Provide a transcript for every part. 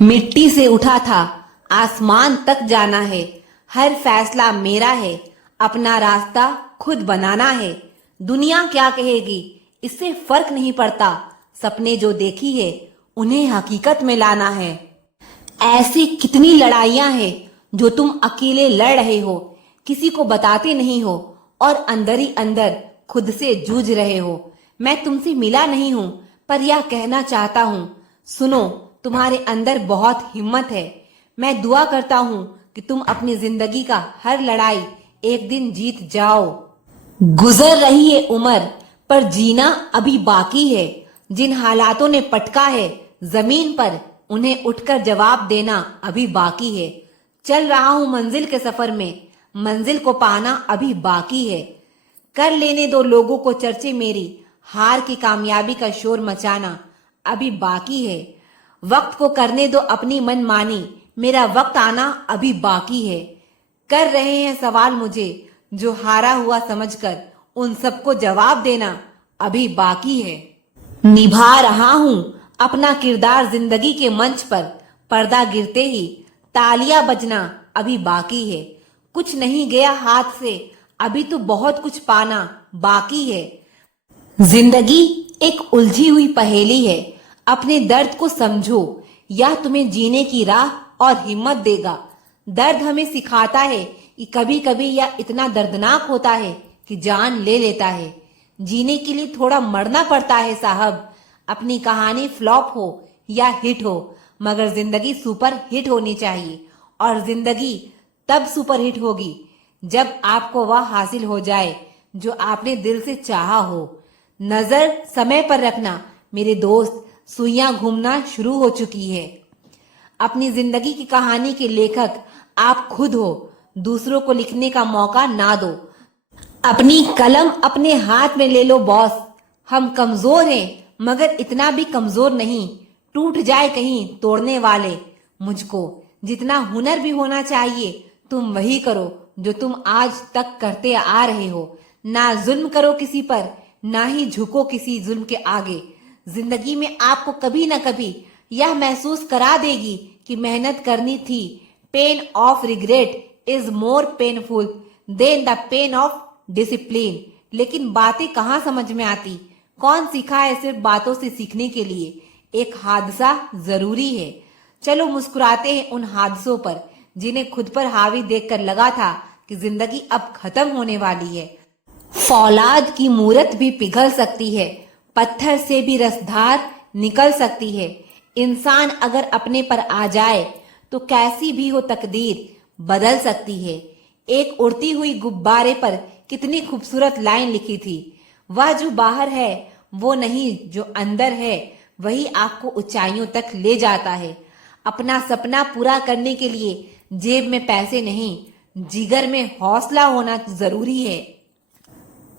मिट्टी से उठा था, आसमान तक जाना है। हर फैसला मेरा है, अपना रास्ता खुद बनाना है। दुनिया क्या कहेगी इससे फर्क नहीं पड़ता। सपने जो देखी है उन्हें हकीकत में लाना है। ऐसी कितनी लड़ाइयां हैं जो तुम अकेले लड़ रहे हो, किसी को बताते नहीं हो और अंदर ही अंदर खुद से जूझ रहे हो। मैं तुमसे मिला नहीं हूं, पर यह कहना चाहता हूं, सुनो, तुम्हारे अंदर बहुत हिम्मत है। मैं दुआ करता हूं कि तुम अपनी जिंदगी का हर लड़ाई एक दिन जीत जाओ। गुजर रही है उम्र, पर जीना अभी बाकी है। जिन हालातों ने पटका है जमीन पर, उन्हें उठकर जवाब देना अभी बाकी है। चल रहा हूं मंजिल के सफर में, मंजिल को पाना अभी बाकी है। कर लेने दो लोगों को चर्चे मेरी, हार की कामयाबी का शोर मचाना अभी बाकी है। वक्त को करने दो अपनी मनमानी, मेरा वक्त आना अभी बाकी है। कर रहे हैं सवाल मुझे जो हारा हुआ समझकर, उन सबको जवाब देना अभी बाकी है। निभा रहा हूं अपना किरदार जिंदगी के मंच पर, पर्दा गिरते ही तालियां बजना अभी बाकी है। कुछ नहीं गया हाथ से, अभी तो बहुत कुछ पाना बाकी है। जिंदगी एक उलझी हुई पहेली है, अपने दर्द को समझो, यह तुम्हें जीने की राह और हिम्मत देगा। दर्द हमें सिखाता है कि कभी कभी यह इतना दर्दनाक होता है कि जान ले लेता है। जीने के लिए थोड़ा मरना पड़ता है साहब। अपनी कहानी फ्लॉप हो या हिट हो, मगर जिंदगी सुपर हिट होनी चाहिए। और जिंदगी तब सुपर हिट होगी जब आपको वह हासिल हो जाए जो आपने दिल से चाहा हो। नजर समय पर रखना मेरे दोस्त, सुइयां घूमना शुरू हो चुकी है। अपनी जिंदगी की कहानी के लेखक आप खुद हो, दूसरों को लिखने का मौका ना दो। अपनी कलम अपने हाथ में ले लो बॉस। हम कमजोर हैं, मगर इतना भी कमजोर नहीं, टूट जाए कहीं तोड़ने वाले मुझको। जितना हुनर भी होना चाहिए तुम वही करो जो तुम आज तक करते आ रहे हो। ना जुल्म करो किसी पर, ना ही झुको किसी जुल्म के आगे। जिंदगी में आपको कभी ना कभी यह महसूस करा देगी कि मेहनत करनी थी। Pain of regret is more painful than the pain of discipline. लेकिन बातें कहाँ समझ में आती, कौन सीखा है सिर्फ बातों से सीखने के लिए। एक हादसा जरूरी है, चलो मुस्कुराते हैं उन हादसों पर जिन्हें खुद पर हावी देखकर लगा था कि जिंदगी अब खत्म होने वाली है। फौलाद की मूरत भी पिघल सकती है, पत्थर से भी रसधार निकल सकती है। इंसान अगर अपने पर आ जाए तो कैसी भी हो तकदीर बदल सकती है। एक उड़ती हुई गुब्बारे पर कितनी खूबसूरत लाइन लिखी थी, वह जो बाहर है वो नहीं, जो अंदर है वही आपको ऊंचाइयों तक ले जाता है। अपना सपना पूरा करने के लिए जेब में पैसे नहीं, जिगर में हौसला होना जरूरी है।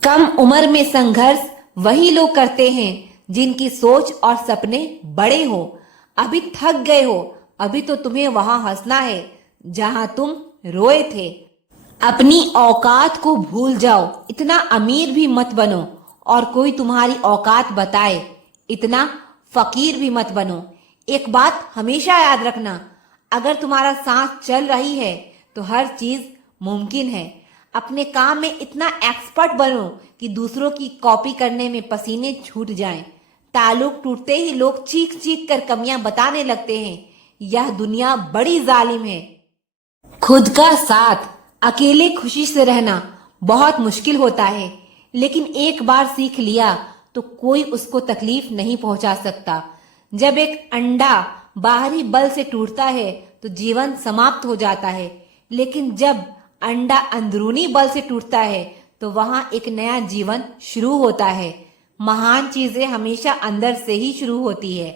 कम उम्र में संघर्ष वही लोग करते हैं जिनकी सोच और सपने बड़े हो। अभी थक गए हो, अभी तो तुम्हें वहां हंसना है जहां तुम रोए थे। अपनी औकात को भूल जाओ, इतना अमीर भी मत बनो और कोई तुम्हारी औकात बताए इतना फकीर भी मत बनो। एक बात हमेशा याद रखना, अगर तुम्हारा सांस चल रही है तो हर चीज मुमकिन है। अपने काम में इतना एक्सपर्ट बनो कि दूसरों की कॉपी करने में पसीने छूट जाएं। ताल्लुक टूटते ही लोग चीख चीख कर कमियां बताने लगते हैं। यह दुनिया बड़ी जालिम है। खुद का साथ, अकेले खुशी से रहना बहुत मुश्किल होता है, लेकिन एक बार सीख लिया तो कोई उसको तकलीफ नहीं पहुंचा सकता। जब एक अंडा बाहरी बल से टूटता है तो जीवन समाप्त हो जाता है, लेकिन जब अंडा अंदरूनी बल से टूटता है तो वहां एक नया जीवन शुरू होता है। महान चीजें हमेशा अंदर से ही शुरू होती है।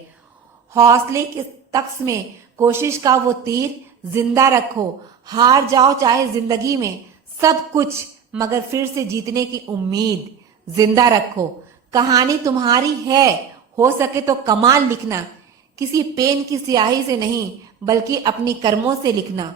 हौसले के तख्त में कोशिश का वो तीर जिंदा रखो। हार जाओ चाहे जिंदगी में सब कुछ, मगर फिर से जीतने की उम्मीद जिंदा रखो। कहानी तुम्हारी है, हो सके तो कमाल लिखना, किसी पेन की स्याही से नहीं बल्कि अपनी कर्मों से लिखना।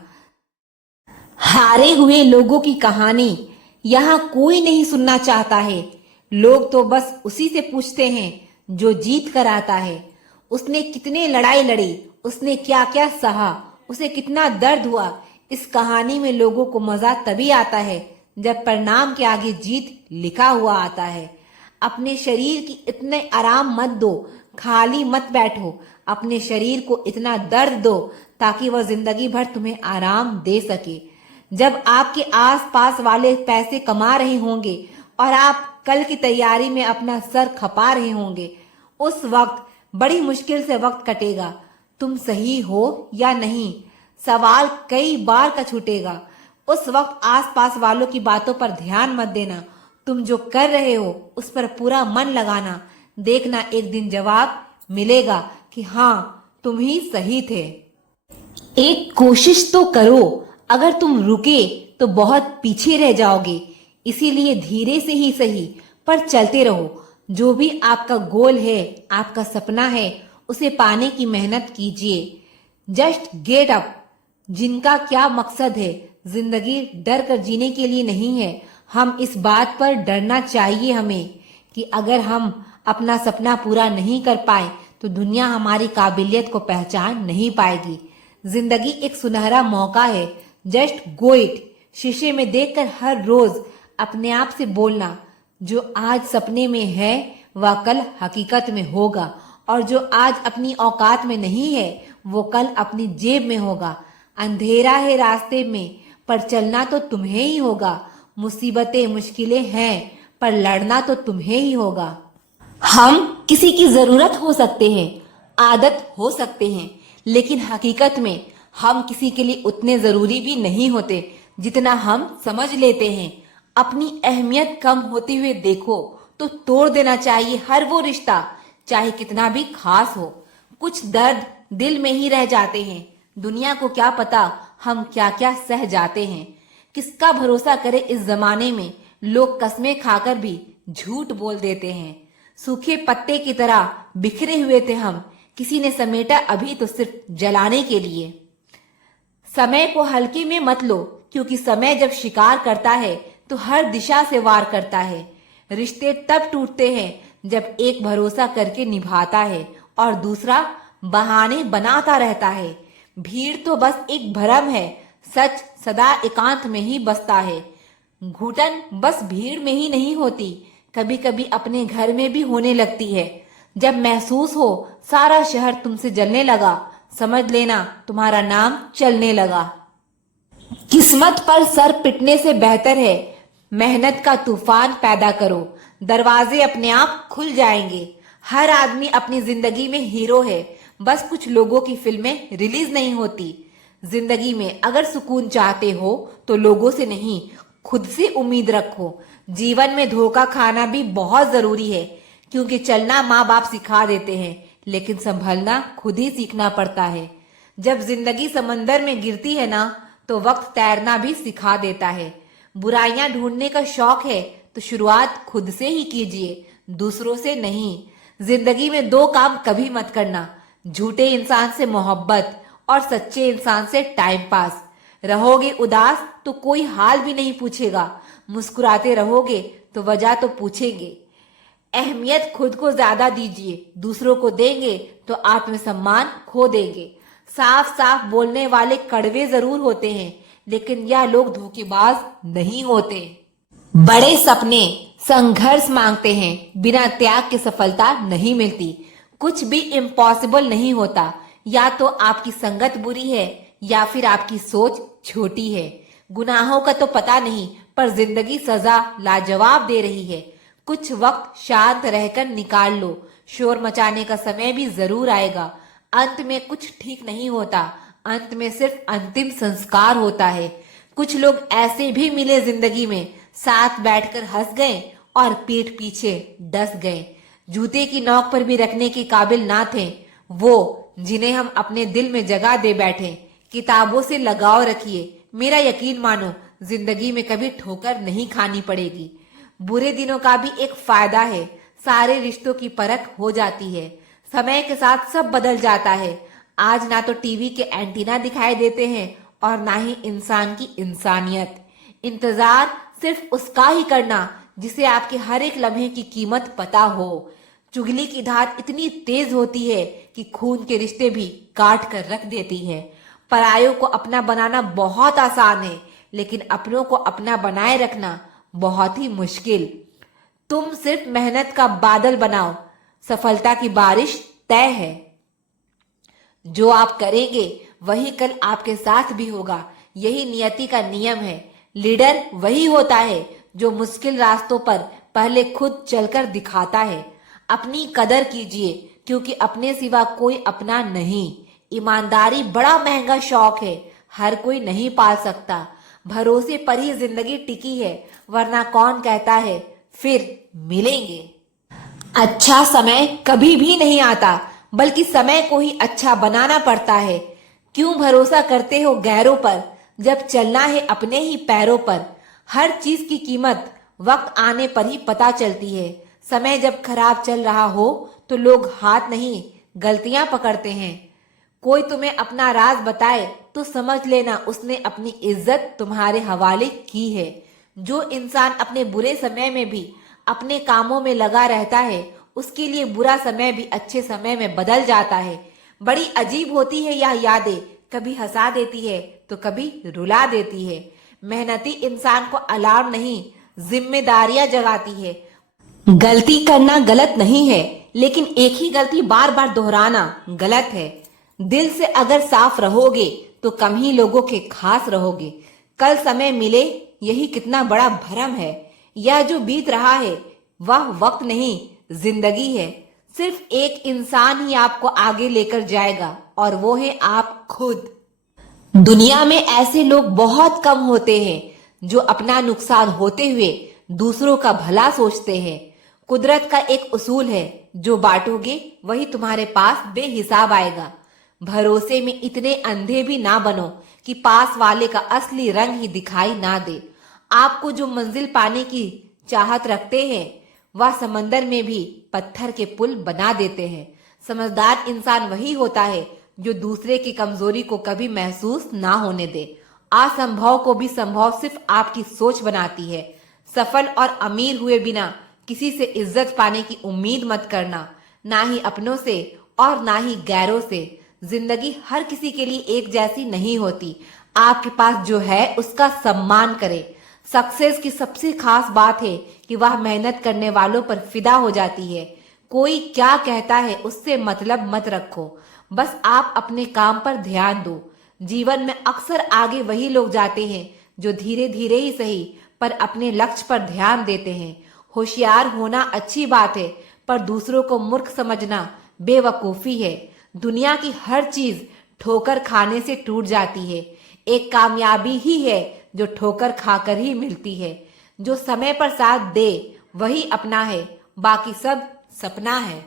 हारे हुए लोगों की कहानी यहाँ कोई नहीं सुनना चाहता है। लोग तो बस उसी से पूछते हैं जो जीत कर आता है। उसने कितने लड़ाई लड़ी उसने क्या क्या सहा, उसे कितना दर्द हुआ। इस कहानी में लोगों को मजा तभी आता है जब परिणाम के आगे जीत लिखा हुआ आता है। अपने शरीर की इतने आराम मत दो, खाली मत बैठो। अपने शरीर को इतना दर्द दो ताकि वह जिंदगी भर तुम्हें आराम दे सके। जब आपके आसपास वाले पैसे कमा रहे होंगे और आप कल की तैयारी में अपना सर खपा रहे होंगे, उस वक्त बड़ी मुश्किल से वक्त कटेगा। तुम सही हो या नहीं, सवाल कई बार का छूटेगा। उस वक्त आसपास वालों की बातों पर ध्यान मत देना। तुम जो कर रहे हो उस पर पूरा मन लगाना। देखना एक दिन जवाब मिलेगा कि हाँ, तुम ही सही थे। एक कोशिश तो करो। अगर तुम रुके तो बहुत पीछे रह जाओगे। इसीलिए धीरे से ही सही पर चलते रहो। जो भी आपका गोल है, आपका सपना है, उसे पाने की मेहनत कीजिए। Just get up. जिनका क्या मकसद है, जिंदगी डर कर जीने के लिए नहीं है। हम इस बात पर डरना चाहिए हमें कि अगर हम अपना सपना पूरा नहीं कर पाए तो दुनिया हमारी काबिलियत को पहचान नहीं पाएगी। जिंदगी एक सुनहरा मौका है। Just go it. शीशे में देखकर हर रोज अपने आप से बोलना, जो आज सपने में है वह कल हकीकत में होगा, और जो आज अपनी औकात में नहीं है वो कल अपनी जेब में होगा। अंधेरा है रास्ते में पर चलना तो तुम्हें ही होगा। मुसीबतें मुश्किलें हैं पर लड़ना तो तुम्हें ही होगा। हम किसी की जरूरत हो सकते हैं, आदत हो सकते हैं, लेकिन हकीकत में हम किसी के लिए उतने जरूरी भी नहीं होते जितना हम समझ लेते हैं। अपनी अहमियत कम होते हुए देखो तो तोड़ देना चाहिए हर वो रिश्ता, चाहे कितना भी खास हो। कुछ दर्द दिल में ही रह जाते हैं। दुनिया को क्या पता हम क्या क्या सह जाते हैं। किसका भरोसा करे इस जमाने में। लोग कस्में खाकर भी झूठ बोल देते हैं। सूखे पत्ते की तरह बिखरे हुए थे हम, किसी ने समेटा अभी तो सिर्फ जलाने के लिए। समय को हल्के में मत लो, क्योंकि समय जब शिकार करता है तो हर दिशा से वार करता है। रिश्ते तब टूटते हैं जब एक भरोसा करके निभाता है और दूसरा बहाने बनाता रहता है। भीड़ तो बस एक भ्रम है, सच सदा एकांत में ही बसता है। घुटन बस भीड़ में ही नहीं होती, कभी कभी अपने घर में भी होने लगती है। जब महसूस हो सारा शहर तुमसे जलने लगा, समझ लेना तुम्हारा नाम चलने लगा। किस्मत पर सर पिटने से बेहतर है मेहनत का तूफान पैदा करो। दरवाजे अपने आप खुल जाएंगे। हर आदमी अपनी जिंदगी में हीरो है, बस कुछ लोगों की फिल्में रिलीज नहीं होती। जिंदगी में अगर सुकून चाहते हो तो लोगों से नहीं, खुद से उम्मीद रखो। जीवन में धोखा खाना भी बहुत जरूरी है, क्योंकि चलना माँ बाप सिखा देते हैं, लेकिन संभलना खुद ही सीखना पड़ता है। जब जिंदगी समंदर में गिरती है ना, तो वक्त तैरना भी सिखा देता है। बुराइयां ढूंढने का शौक है तो शुरुआत खुद से ही कीजिए, दूसरों से नहीं। जिंदगी में दो काम कभी मत करना, झूठे इंसान से मोहब्बत और सच्चे इंसान से टाइम पास। रहोगे उदास तो कोई हाल भी नहीं पूछेगा, मुस्कुराते रहोगे तो वजह तो पूछेंगे। अहमियत खुद को ज्यादा दीजिए, दूसरों को देंगे तो आत्मसम्मान खो देंगे। साफ साफ बोलने वाले कड़वे जरूर होते हैं, लेकिन यह लोग धोखेबाज नहीं होते। बड़े सपने संघर्ष मांगते हैं, बिना त्याग के सफलता नहीं मिलती। कुछ भी इम्पॉसिबल नहीं होता, या तो आपकी संगत बुरी है या फिर आपकी सोच छोटी है। गुनाहों का तो पता नहीं, पर जिंदगी सजा लाजवाब दे रही है। कुछ वक्त शांत रहकर निकाल लो, शोर मचाने का समय भी जरूर आएगा। अंत में कुछ ठीक नहीं होता, अंत में सिर्फ अंतिम संस्कार होता है। कुछ लोग ऐसे भी मिले जिंदगी में, साथ बैठकर हंस गए और पीठ पीछे डस गए। जूते की नोक पर भी रखने के काबिल ना थे वो, जिन्हें हम अपने दिल में जगह दे बैठे। किताबों से लगाव रखिए, मेरा यकीन मानो जिंदगी में कभी ठोकर नहीं खानी पड़ेगी। बुरे दिनों का भी एक फायदा है, सारे रिश्तों की परख हो जाती है। समय के साथ सब बदल जाता है। आज ना तो टीवी के एंटीना दिखाई देते हैं और ना ही इंसान की इंसानियत। इंतजार सिर्फ उसका ही करना जिसे आपके हर एक लम्हे की कीमत पता हो। चुगली की धार इतनी तेज होती है कि खून के रिश्ते भी काट कर रख देती है। परायों को अपना बनाना बहुत आसान है, लेकिन अपनों को अपना बनाए रखना बहुत ही मुश्किल। तुम सिर्फ मेहनत का बादल बनाओ, सफलता की बारिश तय है। जो आप करेंगे वही कल आपके साथ भी होगा। यही नियति का नियम है। लीडर वही होता है जो मुश्किल रास्तों पर पहले खुद चलकर दिखाता है। अपनी कदर कीजिए, क्योंकि अपने सिवा कोई अपना नहीं। ईमानदारी बड़ा महंगा शौक है, हर कोई नहीं पाल सकता। भरोसे पर ही जिंदगी टिकी है, वरना कौन कहता है फिर मिलेंगे। अच्छा समय कभी भी नहीं आता, बल्कि समय को ही अच्छा बनाना पड़ता है। क्यों भरोसा करते हो गैरों पर, जब चलना है अपने ही पैरों पर। हर चीज की कीमत वक्त आने पर ही पता चलती है। समय जब खराब चल रहा हो तो लोग हाथ नहीं गलतियां पकड़ते हैं। कोई तुम्हें अपना राज बताए तो समझ लेना उसने अपनी इज्जत तुम्हारे हवाले की है। जो इंसान अपने बुरे समय में भी अपने कामों में लगा रहता है, उसके लिए बुरा समय भी अच्छे समय में बदल जाता है। बड़ी अजीब होती है यह यादें, कभी हंसा देती है तो कभी रुला देती है। मेहनती इंसान को अलार्म नहीं, जिम्मेदारियां जगाती है। गलती करना गलत नहीं है, लेकिन एक ही गलती बार बार दोहराना गलत है। दिल से अगर साफ रहोगे तो कम ही लोगों के खास रहोगे। कल समय मिले यही कितना बड़ा भरम है। यह जो बीत रहा है वह वक्त नहीं, जिंदगी है। सिर्फ एक इंसान ही आपको आगे लेकर जाएगा, और वो है आप खुद। दुनिया में ऐसे लोग बहुत कम होते हैं जो अपना नुकसान होते हुए दूसरों का भला सोचते हैं। कुदरत का एक उसूल है, जो बांटोगे वही तुम्हारे पास बेहिसाब आएगा। भरोसे में इतने अंधे भी ना बनो कि पास वाले का असली रंग ही दिखाई ना दे। आपको जो मंजिल पाने की चाहत रखते हैं, वह समंदर में भी पत्थर के पुल बना देते हैं। समझदार इंसान वही होता है जो दूसरे की कमजोरी को कभी महसूस ना होने दे। असंभव को भी संभव सिर्फ आपकी सोच बनाती है। सफल और अमीर हुए बिना किसी से इज्जत पाने की उम्मीद मत करना, ना ही अपनों से और ना ही गैरों से। जिंदगी हर किसी के लिए एक जैसी नहीं होती। आपके पास जो है उसका सम्मान करें। सक्सेस की सबसे खास बात है कि वह मेहनत करने वालों पर फिदा हो जाती है। कोई क्या कहता है उससे मतलब मत रखो, बस आप अपने काम पर ध्यान दो। जीवन में अक्सर आगे वही लोग जाते हैं जो धीरे धीरे ही सही पर अपने लक्ष्य पर ध्यान देते हैं। होशियार होना अच्छी बात है, पर दूसरों को मूर्ख समझना बेवकूफी है। दुनिया की हर चीज ठोकर खाने से टूट जाती है। एक कामयाबी ही है जो ठोकर खाकर ही मिलती है। जो समय पर साथ दे वही अपना है, बाकी सब सपना है।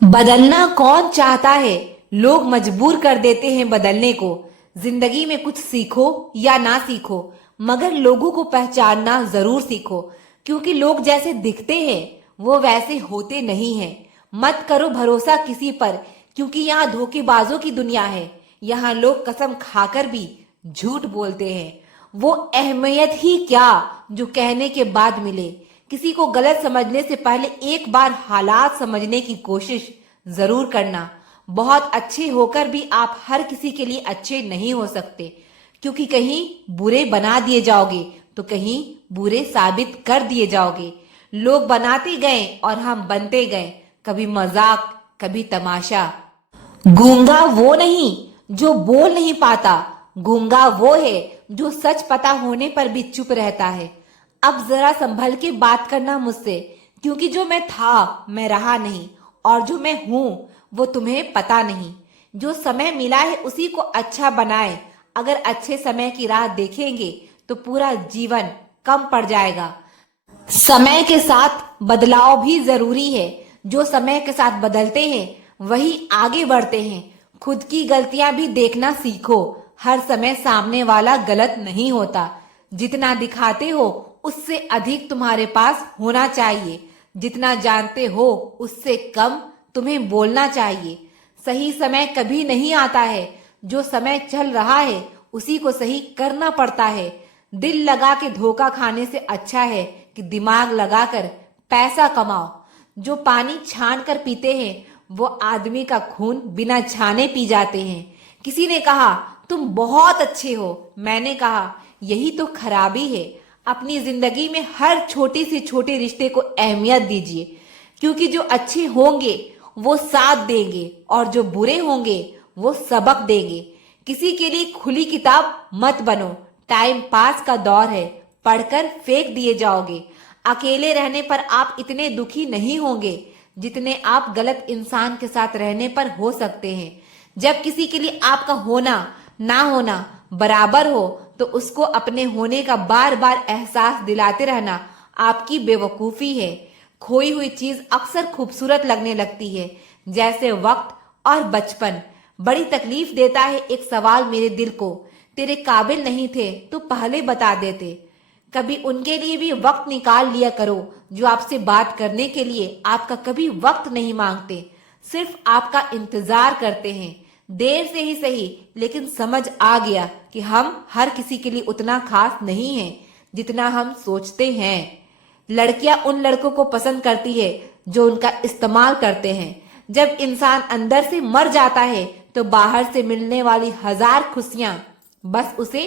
बदलना कौन चाहता है, लोग मजबूर कर देते हैं बदलने को। जिंदगी में कुछ सीखो या ना सीखो, मगर लोगों को पहचानना जरूर सीखो, क्योंकि लोग जैसे दिखते हैं वो वैसे होते नहीं हैं। मत करो भरोसा किसी पर, क्योंकि यहाँ धोखेबाजों की दुनिया है। यहाँ लोग कसम खाकर भी झूठ बोलते हैं। वो अहमियत ही क्या जो कहने के बाद मिले। किसी को गलत समझने से पहले एक बार हालात समझने की कोशिश जरूर करना। बहुत अच्छे होकर भी आप हर किसी के लिए अच्छे नहीं हो सकते, क्योंकि कहीं बुरे बना दिए जाओगे तो कहीं बुरे साबित कर दिए जाओगे। लोग बनाते गए और हम बनते गए, कभी मजाक कभी तमाशा। गूंगा वो नहीं जो बोल नहीं पाता, गूंगा वो है जो सच पता होने पर भी चुप रहता है। अब जरा संभल के बात करना मुझसे, क्योंकि जो मैं था मैं रहा नहीं, और जो मैं हूं वो तुम्हें पता नहीं। जो समय मिला है उसी को अच्छा बनाए। अगर अच्छे समय की राह देखेंगे तो पूरा जीवन कम पड़ जाएगा। समय के साथ बदलाव भी जरूरी है। जो समय के साथ बदलते हैं वही आगे बढ़ते हैं। खुद की गलतियां भी देखना सीखो। हर समय सामने वाला गलत नहीं होता। जितना दिखाते हो उससे अधिक तुम्हारे पास होना चाहिए। जितना जानते हो उससे कम तुम्हें बोलना चाहिए। सही समय कभी नहीं आता है, जो समय चल रहा है उसी को सही करना पड़ता है। दिल लगा के धोखा खाने से अच्छा है कि दिमाग लगाकर पैसा कमाओ। जो पानी छान कर पीते हैं वो आदमी का खून बिना छाने पी जाते हैं। किसी ने कहा तुम बहुत अच्छे हो, मैंने कहा यही तो खराबी है। अपनी जिंदगी में हर छोटे से छोटे रिश्ते को अहमियत दीजिए, क्योंकि जो अच्छे होंगे वो साथ देंगे और जो बुरे होंगे वो सबक देंगे। किसी के लिए खुली किताब मत बनो, टाइम पास का दौर है, पढ़कर फेंक दिए जाओगे। अकेले रहने पर आप इतने दुखी नहीं होंगे जितने आप गलत इंसान के साथ रहने पर हो सकते हैं। जब किसी के लिए आपका होना ना होना बराबर हो तो उसको अपने होने का बार बार एहसास दिलाते रहना आपकी बेवकूफी है। खोई हुई चीज अक्सर खूबसूरत लगने लगती है, जैसे वक्त और बचपन। बड़ी तकलीफ देता है एक सवाल मेरे दिल को, तेरे काबिल नहीं थे तो पहले बता देते। कभी उनके लिए भी वक्त निकाल लिया करो जो आपसे बात करने के लिए आपका कभी वक्त नहीं मांगते, सिर्फ आपका इंतजार करते हैं। देर से ही सही, लेकिन समझ आ गया कि हम हर किसी के लिए उतना खास नहीं हैं जितना हम सोचते हैं। लड़कियां उन लड़कों को पसंद करती है जो उनका इस्तेमाल करते हैं। जब इंसान अंदर से मर जाता है तो बाहर से मिलने वाली हजार खुशियां बस उसे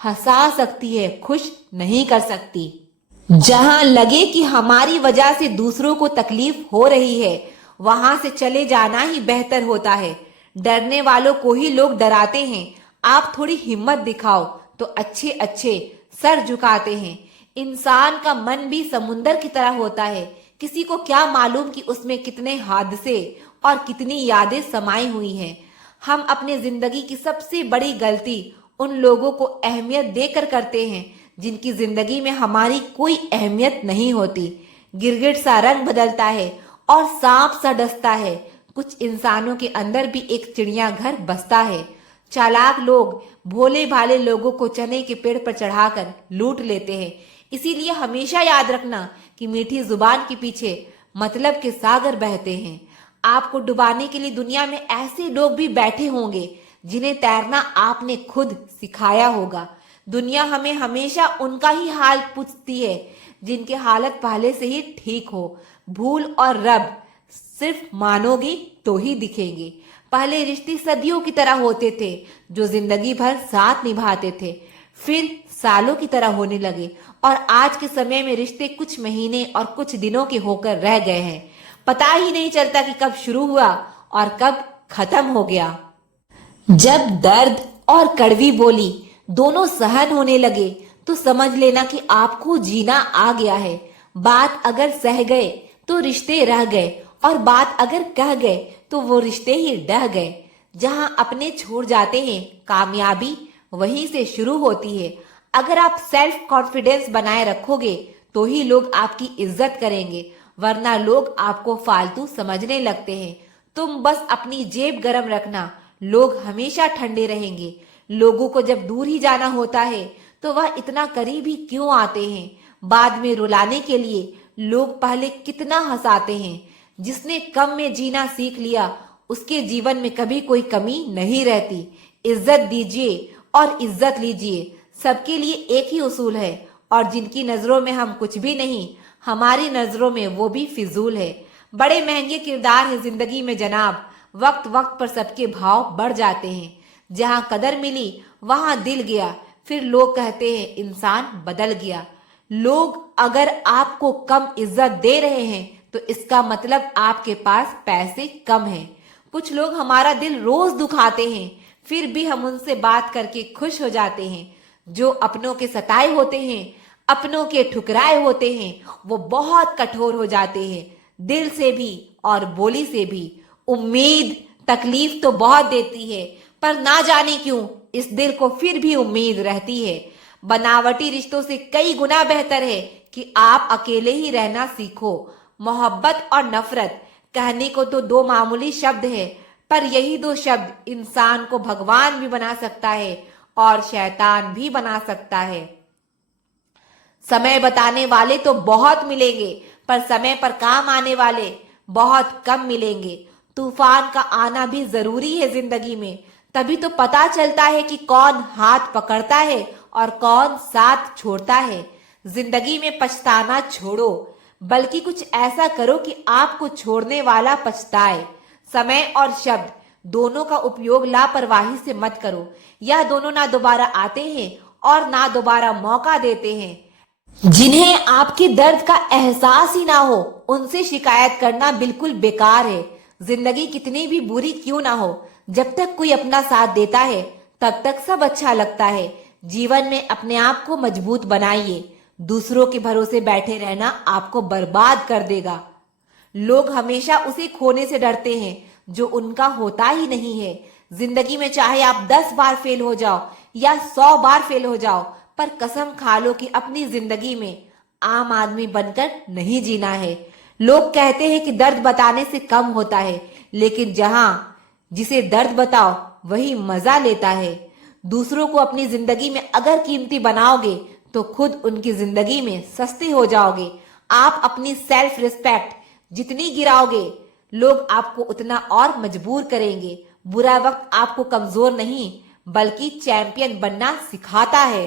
हंसा सकती है, खुश नहीं कर सकती। जहां लगे कि हमारी वजह से दूसरों को तकलीफ हो रही है वहां से चले जाना ही बेहतर होता है। डरने वालों को ही लोग डराते हैं। आप थोड़ी हिम्मत दिखाओ तो अच्छे अच्छे सर झुकाते हैं। इंसान का मन भी समुंदर की तरह होता है, किसी को क्या मालूम कि उसमें कितने हादसे और कितनी यादें समाई हुई हैं। हम अपने जिंदगी की सबसे बड़ी गलती उन लोगों को अहमियत देकर करते हैं जिनकी जिंदगी में हमारी कोई अहमियत नहीं होती। गिरगिट सा रंग बदलता है और सांप सा डसता है। कुछ इंसानों के अंदर भी एक चिड़ियाघर बसता है। चालाक लोग भोले भाले लोगों को चने के पेड़ पर चढ़ाकर लूट लेते हैं। इसीलिए हमेशा याद रखना कि मीठी जुबान के पीछे मतलब के सागर बहते हैं। आपको डुबाने के लिए दुनिया में ऐसे लोग भी बैठे होंगे जिन्हें तैरना आपने खुद सिखाया होगा। दुनिया हमें हमेशा उनका ही हाल पूछती है जिनकी हालत पहले से ही ठीक हो। भूल और रब सिर्फ मानोगे तो ही दिखेंगे। पहले रिश्ते सदियों की तरह होते थे जो जिंदगी भर साथ निभाते थे, फिर सालों की तरह होने लगे और आज के समय में रिश्ते कुछ महीने और कुछ दिनों के होकर रह गए हैं। पता ही नहीं चलता कि कब शुरू हुआ और कब खत्म हो गया। जब दर्द और कड़वी बोली दोनों सहन होने लगे तो समझ लेना कि आपको जीना आ गया है। बात अगर सह गए तो रिश्ते रह गए और बात अगर कह गए तो वो रिश्ते ही डह गए। जहां अपने छोड़ जाते हैं कामयाबी वहीं से शुरू होती है। अगर आप सेल्फ कॉन्फिडेंस बनाए रखोगे तो ही लोग आपकी इज्जत करेंगे, वरना लोग आपको फालतू समझने लगते हैं। तुम बस अपनी जेब गरम रखना, लोग हमेशा ठंडे रहेंगे। लोगों को जब दूर ही जाना होता है तो वह इतना करीब ही क्यों आते हैं। बाद में रुलाने के लिए लोग पहले कितना हंसाते हैं। जिसने कम में जीना सीख लिया उसके जीवन में कभी कोई कमी नहीं रहती। इज्जत दीजिए और इज्जत लीजिए, सबके लिए एक ही उसूल है। और जिनकी नजरों में हम कुछ भी नहीं, हमारी नजरों में वो भी फिजूल है। बड़े महंगे किरदार है जिंदगी में जनाब, वक्त वक्त पर सबके भाव बढ़ जाते हैं। जहां कदर मिली वहां दिल गया, फिर लोग कहते हैं इंसान बदल गया। लोग अगर आपको कम इज्जत दे रहे हैं तो इसका मतलब आपके पास पैसे कम हैं। कुछ लोग हमारा दिल रोज दुखाते हैं, फिर भी हम उनसे बात करके खुश हो जाते हैं। जो अपनों के सताए होते हैं, अपनों के ठुकराए होते हैं, वो बहुत कठोर हो जाते हैं, दिल से भी और बोली से भी। उम्मीद तकलीफ तो बहुत देती है, पर ना जाने क्यों इस दिल को फिर भी उम्मीद रहती है। बनावटी रिश्तों से कई गुना बेहतर है कि आप अकेले ही रहना सीखो। मोहब्बत और नफरत कहने को तो दो मामूली शब्द है, पर यही दो शब्द इंसान को भगवान भी बना सकता है और शैतान भी बना सकता है। समय बताने वाले तो बहुत मिलेंगे, पर समय पर काम आने वाले बहुत कम मिलेंगे। तूफान का आना भी जरूरी है जिंदगी में, तभी तो पता चलता है कि कौन हाथ पकड़ता है और कौन साथ छोड़ता है। जिंदगी में पछताना छोड़ो, बल्कि कुछ ऐसा करो कि आपको छोड़ने वाला पछताए। समय और शब्द दोनों का उपयोग लापरवाही से मत करो। यह दोनों ना दोबारा आते हैं और ना दोबारा मौका देते हैं। जिन्हें आपके दर्द का एहसास ही ना हो, उनसे शिकायत करना बिल्कुल बेकार है। जिंदगी कितनी भी बुरी क्यों ना हो, जब तक कोई अपना साथ देता है तब तक सब अच्छा लगता है। जीवन में अपने आप को मजबूत बनाइए। दूसरों के भरोसे बैठे रहना आपको बर्बाद कर देगा। लोग हमेशा उसे खोने से डरते हैं जो उनका होता ही नहीं है। जिंदगी में चाहे आप 10 बार फेल हो जाओ या 100 बार फेल हो जाओ, पर कसम खा लो कि अपनी जिंदगी में आम आदमी बनकर नहीं जीना है। लोग कहते हैं कि दर्द बताने से कम होता है, लेकिन जिसे दर्द बताओ वही मजा लेता है। दूसरों को अपनी जिंदगी में अगर कीमती बनाओगे तो खुद उनकी जिंदगी में सस्ते हो जाओगे। आप अपनी सेल्फ रिस्पेक्ट जितनी गिराओगे, लोग आपको उतना और मजबूर करेंगे। बुरा वक्त आपको कमजोर नहीं बल्कि चैंपियन बनना सिखाता है।